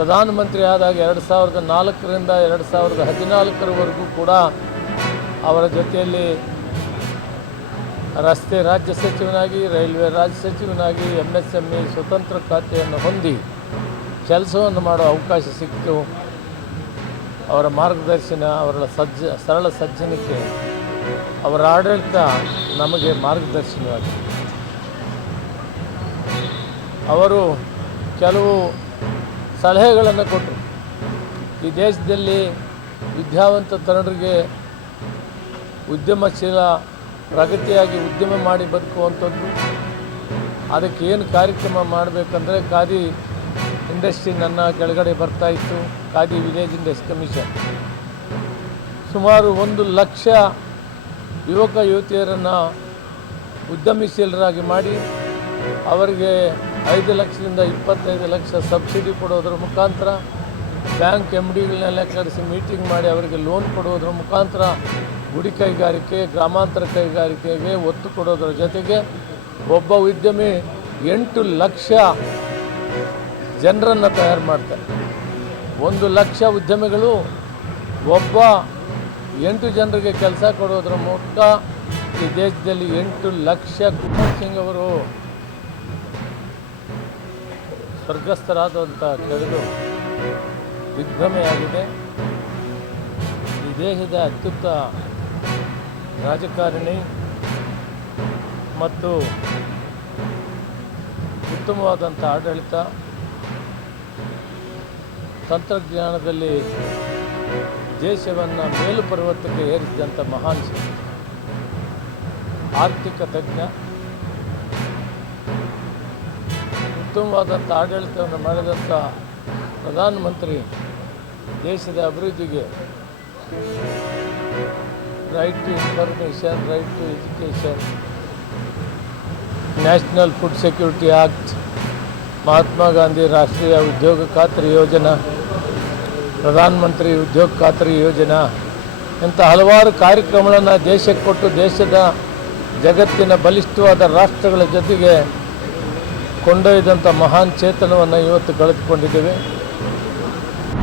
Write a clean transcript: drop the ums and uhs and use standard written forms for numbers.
ಪ್ರಧಾನಮಂತ್ರಿ ಆದಾಗ 2004ರಿಂದ 2014ರವರೆಗೂ ಕೂಡ ಅವರ ಜೊತೆಯಲ್ಲಿ ರಸ್ತೆ ರಾಜ್ಯ ಸಚಿವನಾಗಿ, ರೈಲ್ವೆ ರಾಜ್ಯ ಸಚಿವನಾಗಿ, MSME ಸ್ವತಂತ್ರ ಖಾತೆಯನ್ನು ಹೊಂದಿ ಕೆಲಸವನ್ನು ಮಾಡೋ ಅವಕಾಶ ಸಿಕ್ತು. ಅವರ ಮಾರ್ಗದರ್ಶನ, ಅವರ ಸರಳ ಸಜ್ಜನಿಕೆ, ಅವರ ಆಡಳಿತ ನಮಗೆ ಮಾರ್ಗದರ್ಶನವಾಗಿದೆ. ಅವರು ಕೆಲವು ಸಲಹೆಗಳನ್ನು ಕೊಟ್ಟರು. ಈ ದೇಶದಲ್ಲಿ ವಿದ್ಯಾವಂತ ತರುಣರಿಗೆ ಉದ್ಯಮಶೀಲ ಪ್ರಗತಿಯಾಗಿ ಉದ್ಯಮ ಮಾಡಿ ಬದುಕುವಂಥದ್ದು, ಅದಕ್ಕೆ ಏನು ಕಾರ್ಯಕ್ರಮ ಮಾಡಬೇಕಂದ್ರೆ ಖಾದಿ ಇಂಡಸ್ಟ್ರಿ ನನ್ನ ಕೆಳಗಡೆ ಬರ್ತಾಯಿತ್ತು. ಖಾದಿ ವಿಲೇಜ್ ಇಂಡಸ್ಟ್ರಿ ಕಮಿಷನ್ ಸುಮಾರು 1 ಲಕ್ಷ ಯುವಕ ಯುವತಿಯರನ್ನು ಉದ್ಯಮಶೀಲರಾಗಿ ಮಾಡಿ ಅವರಿಗೆ 5 ಲಕ್ಷದಿಂದ 25 ಲಕ್ಷ ಸಬ್ಸಿಡಿ ಕೊಡೋದ್ರ ಮುಖಾಂತರ, ಬ್ಯಾಂಕ್ MDಗಳನ್ನೆಲ್ಲ ಕರೆಸಿ ಮೀಟಿಂಗ್ ಮಾಡಿ ಅವರಿಗೆ ಲೋನ್ ಕೊಡೋದ್ರ ಮುಖಾಂತರ ಗುಡಿ ಕೈಗಾರಿಕೆ, ಗ್ರಾಮಾಂತರ ಕೈಗಾರಿಕೆಗೆ ಒತ್ತು ಕೊಡೋದ್ರ ಜೊತೆಗೆ ಒಬ್ಬ ಉದ್ಯಮಿ 8 ಲಕ್ಷ ಜನರನ್ನು ತಯಾರು ಮಾಡ್ತಾರೆ. 1 ಲಕ್ಷ ಉದ್ಯಮಿಗಳು ಒಬ್ಬ 8 ಜನರಿಗೆ ಕೆಲಸ ಕೊಡೋದ್ರ ಮೂಲಕ ಈ ದೇಶದಲ್ಲಿ 8 ಲಕ್ಷ. ಕುಮಾರ್ ಸಿಂಗ್ ಅವರು ಸ್ವರ್ಗಸ್ಥರಾದಂಥ ಕೆಳದು ದಿಗ್ಭ್ರಮೆಯಾಗಿದೆ. ಈ ದೇಶದ ಅತ್ಯುತ್ತ ರಾಜಕಾರಣಿ ಮತ್ತು ಉತ್ತಮವಾದಂಥ ಆಡಳಿತ, ತಂತ್ರಜ್ಞಾನದಲ್ಲಿ ದೇಶವನ್ನು ಮೇಲು ಪರ್ವತಕ್ಕೆ ಏರಿಸಿದಂಥ ಮಹಾನ್ ಶಕ್ತಿ, ಆರ್ಥಿಕ ತಜ್ಞ, ಉತ್ತಮವಾದಂಥ ಆಡಳಿತವನ್ನು ಮಾಡಿದಂಥ ಪ್ರಧಾನಮಂತ್ರಿ, ದೇಶದ ಅಭಿವೃದ್ಧಿಗೆ right to information, right to education, national food security act, Mahatma Gandhi ರಾಷ್ಟ್ರೀಯ ಉದ್ಯೋಗ ಖಾತ್ರಿ ಯೋಜನಾ, ಪ್ರಧಾನಮಂತ್ರಿ ಉದ್ಯೋಗ ಖಾತ್ರಿ ಯೋಜನಾ ಇಂಥ ಹಲವಾರು ಕಾರ್ಯಕ್ರಮಗಳನ್ನು ದೇಶಕ್ಕೆ ಕೊಟ್ಟು ದೇಶದ ಜಗತ್ತಿನ ಬಲಿಷ್ಠವಾದ ರಾಷ್ಟ್ರಗಳ ಜೊತೆಗೆ ಕೊಂಡೊಯ್ದಂಥ ಮಹಾನ್ ಚೇತನವನ್ನು ಇವತ್ತು ಕಳೆದುಕೊಂಡಿದ್ದೇವೆ.